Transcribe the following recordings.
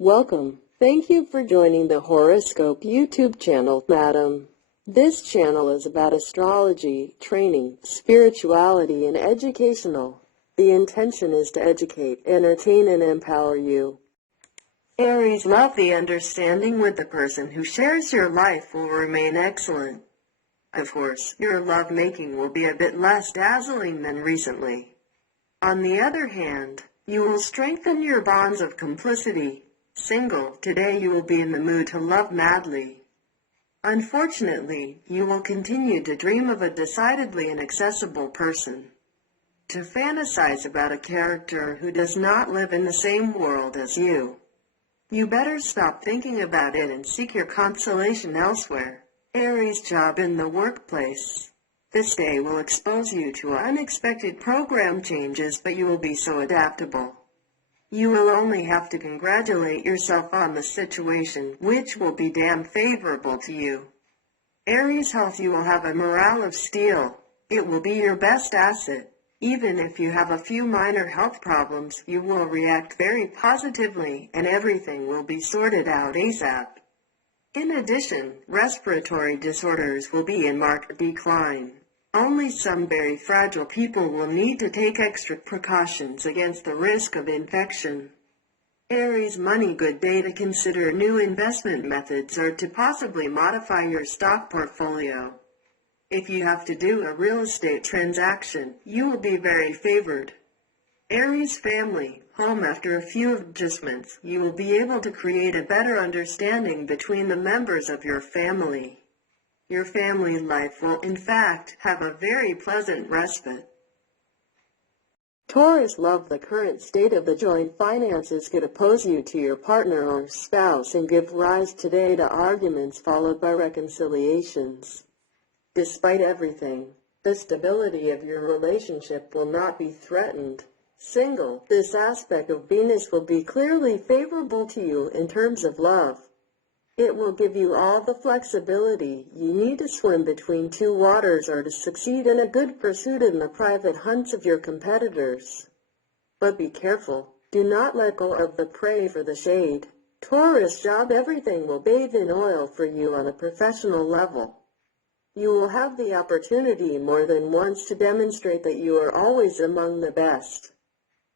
Welcome. Thank you for joining the Horoscope YouTube channel, madam. This channel is about astrology, training, spirituality, and educational. The intention is to educate, entertain, and empower you. Aries, love the understanding with the person who shares your life will remain excellent. Of course, your lovemaking will be a bit less dazzling than recently. On the other hand, you will strengthen your bonds of complicity. Single, today you will be in the mood to love madly. Unfortunately, you will continue to dream of a decidedly inaccessible person. To fantasize about a character who does not live in the same world as you. You better stop thinking about it and seek your consolation elsewhere. Aries, job in the workplace. This day will expose you to unexpected program changes, but you will be so adaptable. You will only have to congratulate yourself on the situation, which will be damn favorable to you. Aries, health, you will have a morale of steel. It will be your best asset. Even if you have a few minor health problems, you will react very positively and everything will be sorted out ASAP. In addition, respiratory disorders will be in marked decline. Only some very fragile people will need to take extra precautions against the risk of infection. Aries, money, good day to consider new investment methods or to possibly modify your stock portfolio. If you have to do a real estate transaction, you will be very favored. Aries, family, home, after a few adjustments, you will be able to create a better understanding between the members of your family. Your family life will, in fact, have a very pleasant respite. Taurus, love, the current state of the joint finances could oppose you to your partner or spouse and give rise today to arguments followed by reconciliations. Despite everything, the stability of your relationship will not be threatened. Single, this aspect of Venus will be clearly favorable to you in terms of love. It will give you all the flexibility you need to swim between two waters or to succeed in a good pursuit in the private hunts of your competitors. But be careful, do not let go of the prey for the shade. Taurus, job, everything will bathe in oil for you on a professional level. You will have the opportunity more than once to demonstrate that you are always among the best.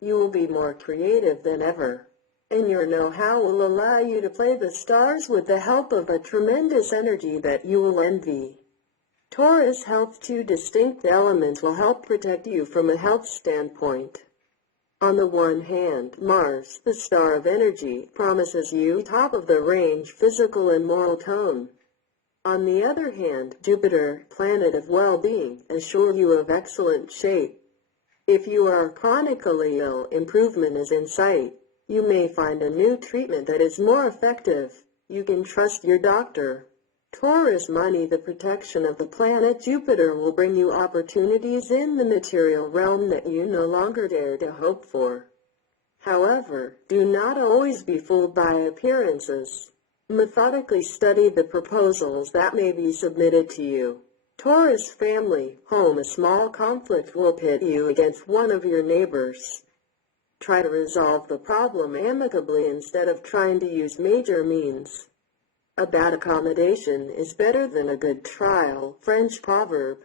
You will be more creative than ever, and your know-how will allow you to play the stars with the help of a tremendous energy that you will envy. Taurus, health, two distinct elements will help protect you from a health standpoint. On the one hand, Mars, the star of energy, promises you top-of-the-range physical and moral tone. On the other hand, Jupiter, planet of well-being, assures you of excellent shape. If you are chronically ill, improvement is in sight. You may find a new treatment that is more effective. You can trust your doctor. Taurus, money, the protection of the planet Jupiter will bring you opportunities in the material realm that you no longer dare to hope for. However, do not always be fooled by appearances. Methodically study the proposals that may be submitted to you. Taurus, family, home, a small conflict will pit you against one of your neighbors. Try to resolve the problem amicably instead of trying to use major means. A bad accommodation is better than a good trial. French proverb.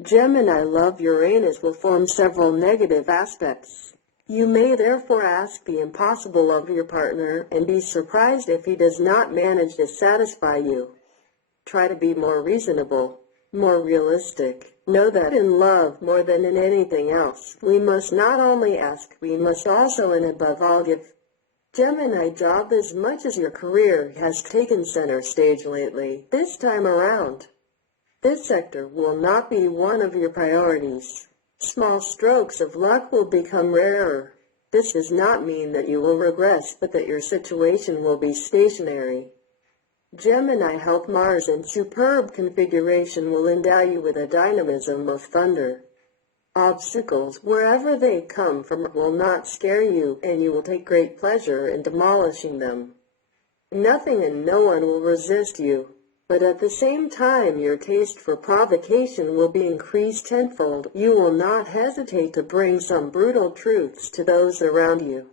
Gemini, love, Uranus will form several negative aspects. You may therefore ask the impossible of your partner and be surprised if he does not manage to satisfy you. Try to be more reasonable, more realistic. Know that in love, more than in anything else, we must not only ask, we must also and above all give. Gemini, job, as much as your career has taken center stage lately, this time around, this sector will not be one of your priorities. Small strokes of luck will become rarer. This does not mean that you will regress, but that your situation will be stationary. Gemini, health, Mars in superb configuration will endow you with a dynamism of thunder. Obstacles, wherever they come from, will not scare you, and you will take great pleasure in demolishing them. Nothing and no one will resist you, but at the same time your taste for provocation will be increased tenfold. You will not hesitate to bring some brutal truths to those around you.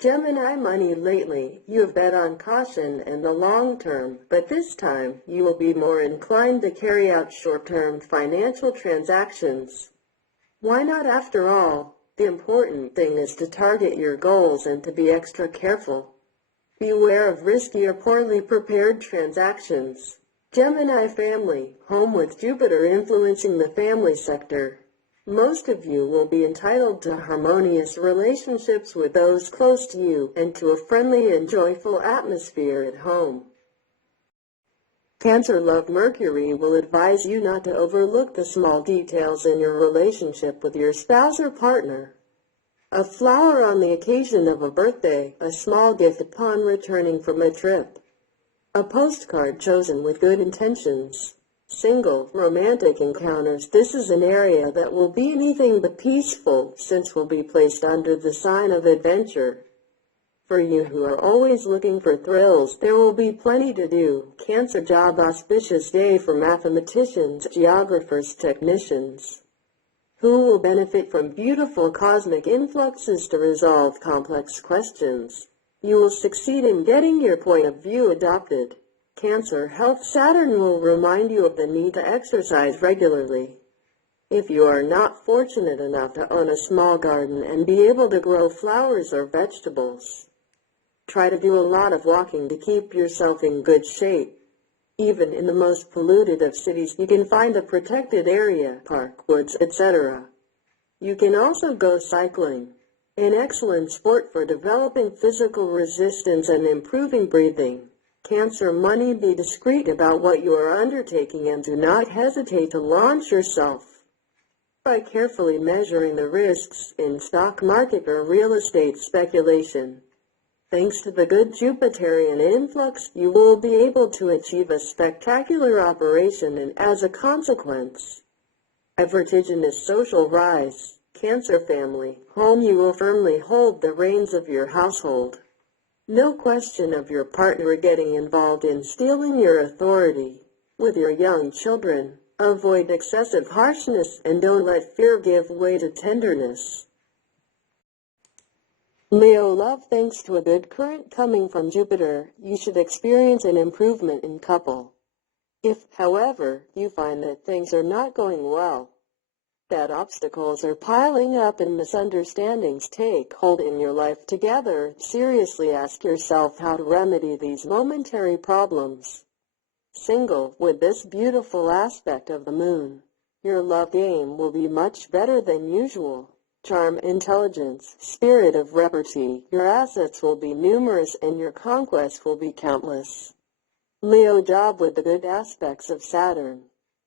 Gemini money. Lately, you have bet on caution and the long term, but this time, you will be more inclined to carry out short-term financial transactions. Why not after all? The important thing is to target your goals and to be extra careful. Beware of risky or poorly prepared transactions. Gemini family, home with Jupiter influencing the family sector. Most of you will be entitled to harmonious relationships with those close to you and to a friendly and joyful atmosphere at home. Cancer love. Mercury will advise you not to overlook the small details in your relationship with your spouse or partner. A flower on the occasion of a birthday, a small gift upon returning from a trip. A postcard chosen with good intentions. Single, romantic encounters. This is an area that will be anything but peaceful, since will be placed under the sign of adventure. For you who are always looking for thrills, there will be plenty to do. Cancer job. Auspicious day for mathematicians, geographers, technicians, who will benefit from beautiful cosmic influxes to resolve complex questions. You will succeed in getting your point of view adopted. Cancer health. Saturn will remind you of the need to exercise regularly. If you are not fortunate enough to own a small garden and be able to grow flowers or vegetables, try to do a lot of walking to keep yourself in good shape. Even in the most polluted of cities, you can find a protected area, park, woods, etc. You can also go cycling, an excellent sport for developing physical resistance and improving breathing. Cancer money. Be discreet about what you are undertaking and do not hesitate to launch yourself by carefully measuring the risks in stock market or real estate speculation. Thanks to the good Jupiterian influx, you will be able to achieve a spectacular operation and, as a consequence, a vertiginous social rise. Cancer family, home. You will firmly hold the reins of your household. No question of your partner getting involved in stealing your authority. With your young children, avoid excessive harshness and don't let fear give way to tenderness. Leo love. Thanks to a good current coming from Jupiter, you should experience an improvement in couple. If, however, you find that things are not going well, that obstacles are piling up and misunderstandings take hold in your life together, seriously ask yourself how to remedy these momentary problems. Single. With this beautiful aspect of the moon, your love game will be much better than usual. Charm, intelligence, spirit of repartee. Your assets will be numerous and your conquests will be countless. Leo job. With the good aspects of Saturn,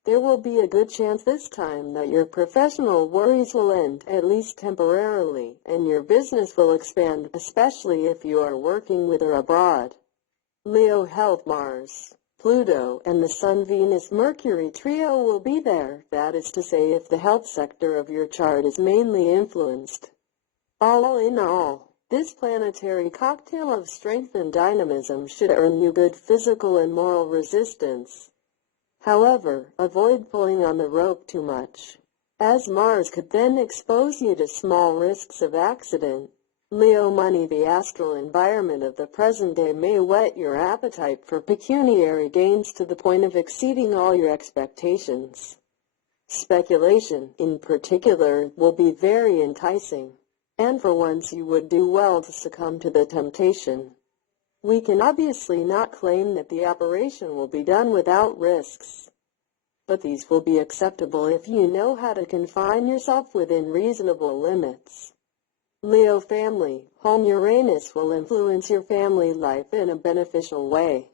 there will be a good chance this time that your professional worries will end, at least temporarily, and your business will expand, especially if you are working with or abroad. Leo health. Mars, Pluto, and the Sun-Venus-Mercury trio will be there, that is to say if the health sector of your chart is mainly influenced. All in all, this planetary cocktail of strength and dynamism should earn you good physical and moral resistance. However, avoid pulling on the rope too much, as Mars could then expose you to small risks of accident. Leo money. The astral environment of the present day may whet your appetite for pecuniary gains to the point of exceeding all your expectations. Speculation, in particular, will be very enticing, and for once you would do well to succumb to the temptation. We can obviously not claim that the operation will be done without risks, but these will be acceptable if you know how to confine yourself within reasonable limits. Leo family, home. Uranus will influence your family life in a beneficial way.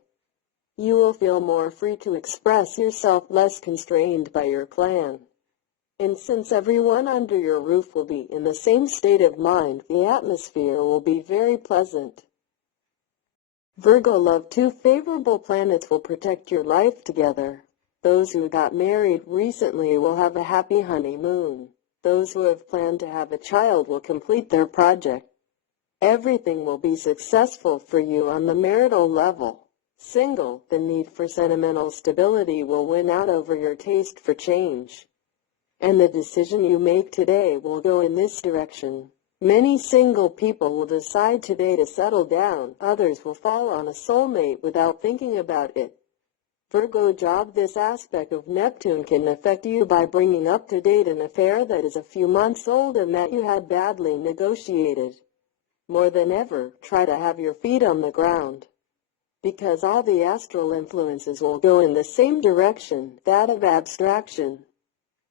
You will feel more free to express yourself, less constrained by your clan. And since everyone under your roof will be in the same state of mind, the atmosphere will be very pleasant. Virgo love. 2 favorable planets will protect your life together. Those who got married recently will have a happy honeymoon. Those who have planned to have a child will complete their project. Everything will be successful for you on the marital level. Single. The need for sentimental stability will win out over your taste for change, and the decision you make today will go in this direction. Many single people will decide today to settle down. Others will fall on a soulmate without thinking about it. Virgo job. This aspect of Neptune can affect you by bringing up to date an affair that is a few months old and that you had badly negotiated. More than ever, try to have your feet on the ground, because all the astral influences will go in the same direction, that of abstraction.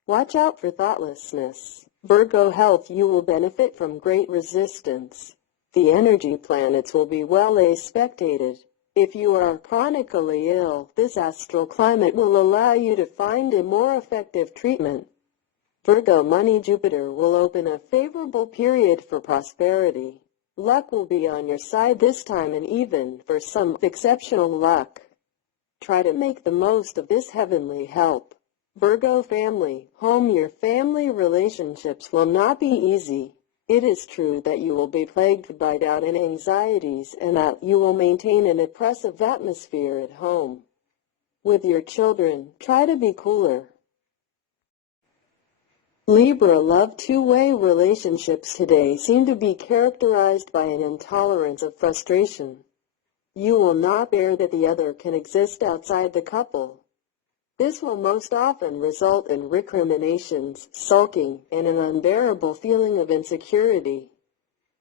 Watch out for thoughtlessness. Virgo health. You will benefit from great resistance. The energy planets will be well aspectated. If you are chronically ill, this astral climate will allow you to find a more effective treatment. Virgo money. Jupiter will open a favorable period for prosperity. Luck will be on your side this time, and even for some, exceptional luck. Try to make the most of this heavenly help. Virgo family, home. Your family relationships will not be easy. It is true that you will be plagued by doubt and anxieties, and that you will maintain an oppressive atmosphere at home. With your children, try to be cooler. Libra love. Two-way relationships today seem to be characterized by an intolerance of frustration. You will not bear that the other can exist outside the couple. This will most often result in recriminations, sulking, and an unbearable feeling of insecurity.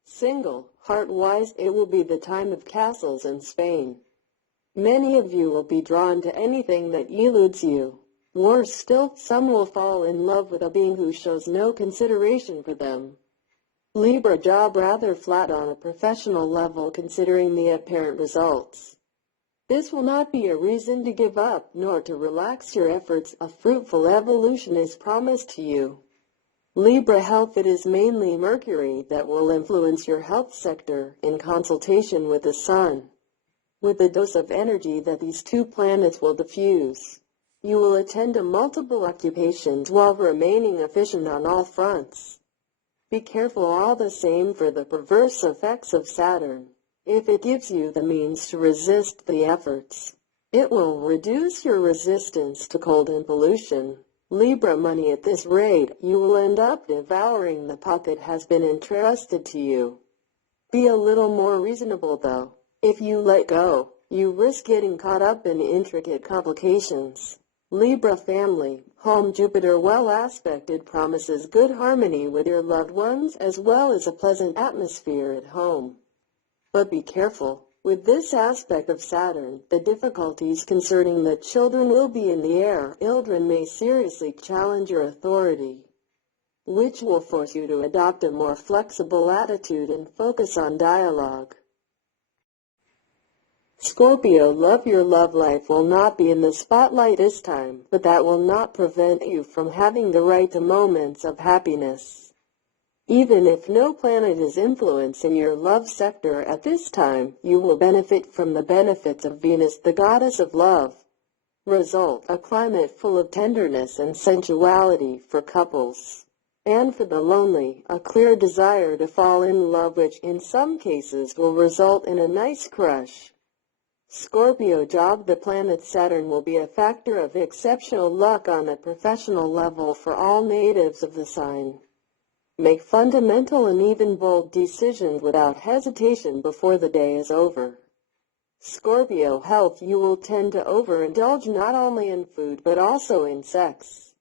Single, heart-wise, it will be the time of castles in Spain. Many of you will be drawn to anything that eludes you. Worse still, some will fall in love with a being who shows no consideration for them. Libra job. Rather flat on a professional level considering the apparent results. This will not be a reason to give up, nor to relax your efforts. A fruitful evolution is promised to you. Libra health. It is mainly Mercury that will influence your health sector in consultation with the Sun. With the dose of energy that these two planets will diffuse, you will attend to multiple occupations while remaining efficient on all fronts. Be careful all the same for the perverse effects of Saturn. If it gives you the means to resist the efforts, it will reduce your resistance to cold and pollution. Libra money. At this rate, you will end up devouring the pot that has been entrusted to you. Be a little more reasonable though. If you let go, you risk getting caught up in intricate complications. Libra family, home. Jupiter well aspected promises good harmony with your loved ones as well as a pleasant atmosphere at home. But be careful. With this aspect of Saturn, the difficulties concerning the children will be in the air. Children may seriously challenge your authority, which will force you to adopt a more flexible attitude and focus on dialogue. Scorpio love. Your love life will not be in the spotlight this time, but that will not prevent you from having the right to moments of happiness. Even if no planet is influencing your love sector at this time, you will benefit from the benefits of Venus, the goddess of love. Result: a climate full of tenderness and sensuality for couples. And for the lonely, a clear desire to fall in love, which in some cases will result in a nice crush. Scorpio job. The planet Saturn will be a factor of exceptional luck on a professional level for all natives of the sign. Make fundamental and even bold decisions without hesitation before the day is over. Scorpio health. You will tend to overindulge not only in food but also in sex.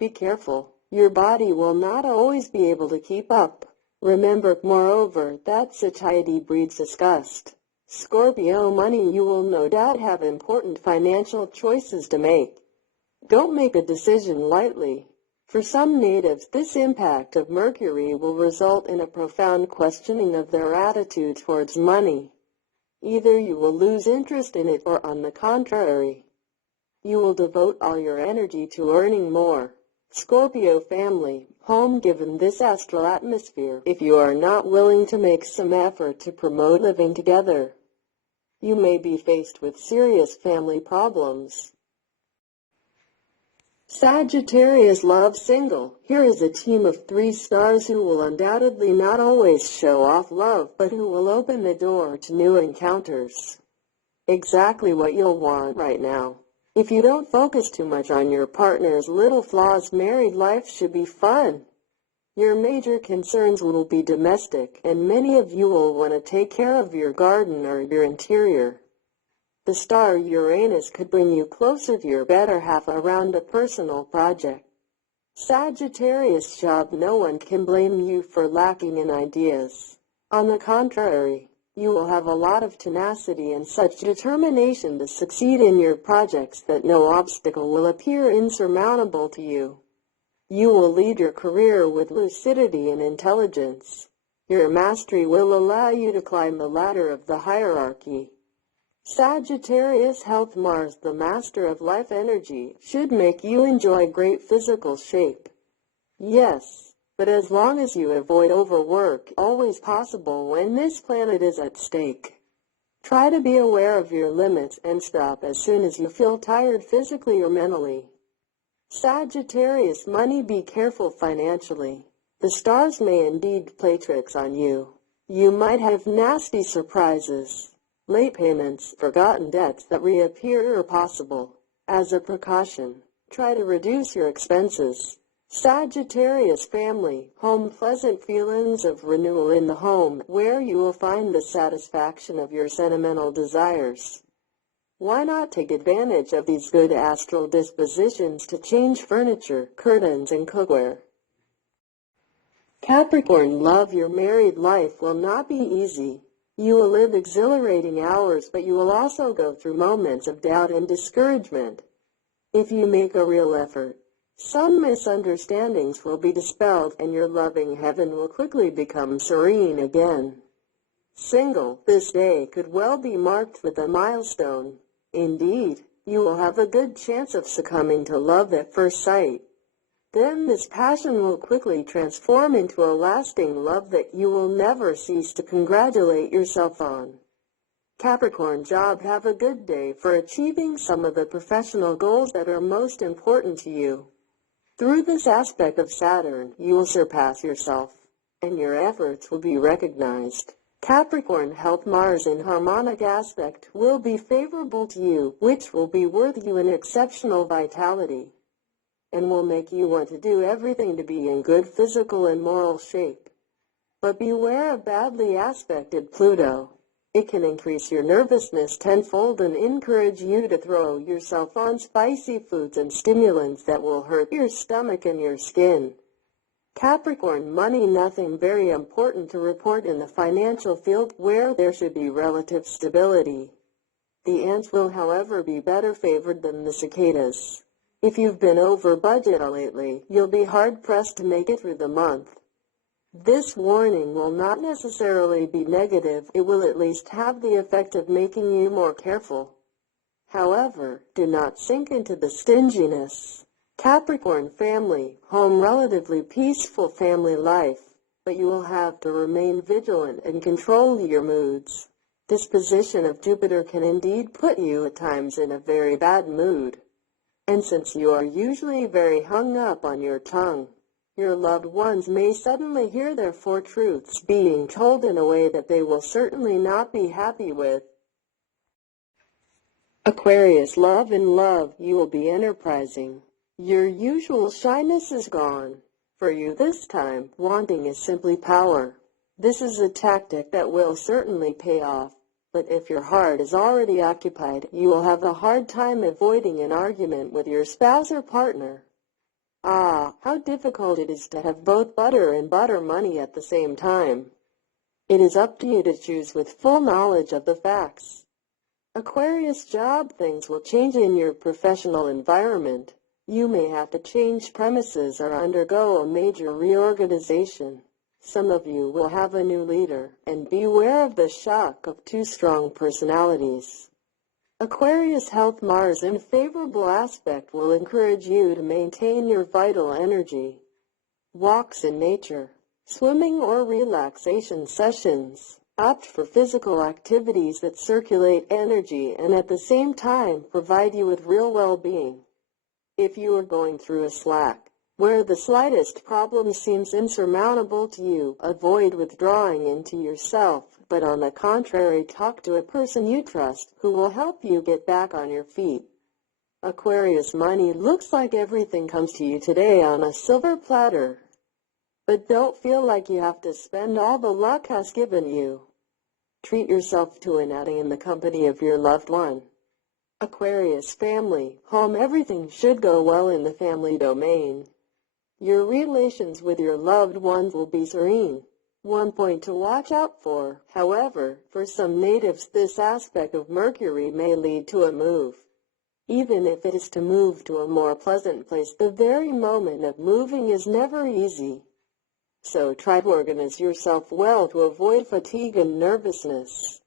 Be careful. Your body will not always be able to keep up. Remember, moreover, that satiety breeds disgust. Scorpio money. You will no doubt have important financial choices to make. Don't make a decision lightly. For some natives, this impact of Mercury will result in a profound questioning of their attitude towards money. Either you will lose interest in it or, on the contrary, you will devote all your energy to earning more. Scorpio family, home. Given this astral atmosphere, if you are not willing to make some effort to promote living together, you may be faced with serious family problems. Sagittarius love single. Here is a team of 3 stars who will undoubtedly not always show off love, but who will open the door to new encounters. Exactly what you'll want right now. If you don't focus too much on your partner's little flaws, married life should be fun. Your major concerns will be domestic, and many of you will want to take care of your garden or your interior. The star Uranus could bring you closer to your better half around a personal project. Sagittarius job, no one can blame you for lacking in ideas. On the contrary, you will have a lot of tenacity and such determination to succeed in your projects that no obstacle will appear insurmountable to you. You will lead your career with lucidity and intelligence. Your mastery will allow you to climb the ladder of the hierarchy. Sagittarius health, Mars, the master of life energy, should make you enjoy great physical shape. Yes, but as long as you avoid overwork, always possible when this planet is at stake. Try to be aware of your limits and stop as soon as you feel tired physically or mentally. Sagittarius money, be careful financially. The stars may indeed play tricks on you. You might have nasty surprises. Late payments, forgotten debts that reappear are possible. As a precaution, try to reduce your expenses. Sagittarius family, home, pleasant feelings of renewal in the home, where you will find the satisfaction of your sentimental desires. Why not take advantage of these good astral dispositions to change furniture, curtains, and cookware? Capricorn love, your married life will not be easy. You will live exhilarating hours, but you will also go through moments of doubt and discouragement. If you make a real effort, some misunderstandings will be dispelled and your loving heaven will quickly become serene again. Single, this day could well be marked with a milestone. Indeed, you will have a good chance of succumbing to love at first sight. Then this passion will quickly transform into a lasting love that you will never cease to congratulate yourself on. Capricorn job, have a good day for achieving some of the professional goals that are most important to you. Through this aspect of Saturn, you will surpass yourself, and your efforts will be recognized. Capricorn health, Mars in harmonic aspect will be favorable to you, which will be worth you an exceptional vitality, and will make you want to do everything to be in good physical and moral shape. But beware of badly aspected Pluto. It can increase your nervousness tenfold and encourage you to throw yourself on spicy foods and stimulants that will hurt your stomach and your skin. Capricorn money, nothing very important to report in the financial field where there should be relative stability. The ants will, however, be better favored than the cicadas. If you've been over budget lately, you'll be hard-pressed to make it through the month. This warning will not necessarily be negative, it will at least have the effect of making you more careful. However, do not sink into the stinginess. Capricorn family, home, relatively peaceful family life, but you will have to remain vigilant and control your moods. This position of Jupiter can indeed put you at times in a very bad mood. And since you are usually very hung up on your tongue, your loved ones may suddenly hear their four truths being told in a way that they will certainly not be happy with. Aquarius love, in love, you will be enterprising. Your usual shyness is gone. For you this time, wanting is simply power. This is a tactic that will certainly pay off. But if your heart is already occupied, you will have a hard time avoiding an argument with your spouse or partner. Ah, how difficult it is to have both butter and butter money at the same time. It is up to you to choose with full knowledge of the facts. Aquarius job, things will change in your professional environment. You may have to change premises or undergo a major reorganization. Some of you will have a new leader, and beware of the shock of two strong personalities. Aquarius health, Mars in favorable aspect will encourage you to maintain your vital energy. Walks in nature, swimming or relaxation sessions. Opt for physical activities that circulate energy and at the same time provide you with real well-being. If you are going through a slack, where the slightest problem seems insurmountable to you, avoid withdrawing into yourself, but on the contrary, talk to a person you trust who will help you get back on your feet. Aquarius money, looks like everything comes to you today on a silver platter. But don't feel like you have to spend all the luck has given you. Treat yourself to an outing in the company of your loved one. Aquarius family, home. Everything should go well in the family domain. Your relations with your loved ones will be serene. One point to watch out for, however, for some natives, this aspect of Mercury may lead to a move. Even if it is to move to a more pleasant place, the very moment of moving is never easy. So try to organize yourself well to avoid fatigue and nervousness.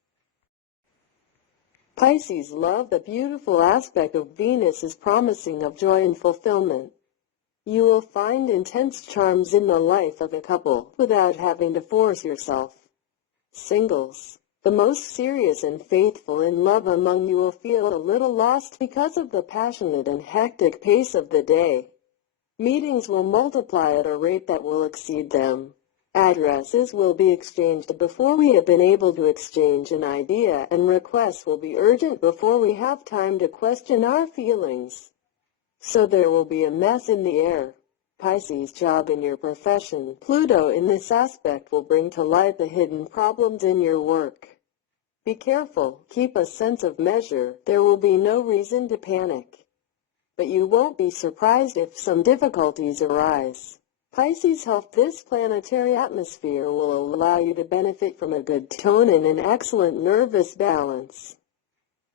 Pisces love. The beautiful aspect of Venus is promising of joy and fulfillment. You will find intense charms in the life of a couple without having to force yourself. Singles, the most serious and faithful in love among you will feel a little lost because of the passionate and hectic pace of the day. Meetings will multiply at a rate that will exceed them. Addresses will be exchanged before we have been able to exchange an idea, and requests will be urgent before we have time to question our feelings. So there will be a mess in the air. Pisces, job in your profession. Pluto in this aspect will bring to light the hidden problems in your work. Be careful, keep a sense of measure. There will be no reason to panic. But you won't be surprised if some difficulties arise. Pisces health. This planetary atmosphere will allow you to benefit from a good tone and an excellent nervous balance.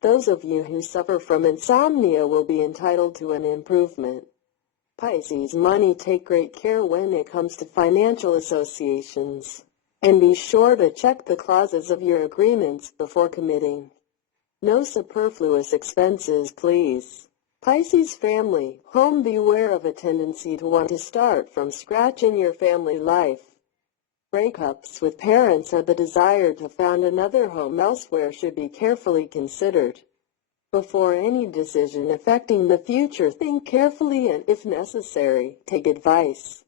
Those of you who suffer from insomnia will be entitled to an improvement. Pisces money. Take great care when it comes to financial associations. And be sure to check the clauses of your agreements before committing. No superfluous expenses, please. Pisces family, home. Beware of a tendency to want to start from scratch in your family life. Breakups with parents or the desire to found another home elsewhere should be carefully considered. Before any decision affecting the future, think carefully and, if necessary, take advice.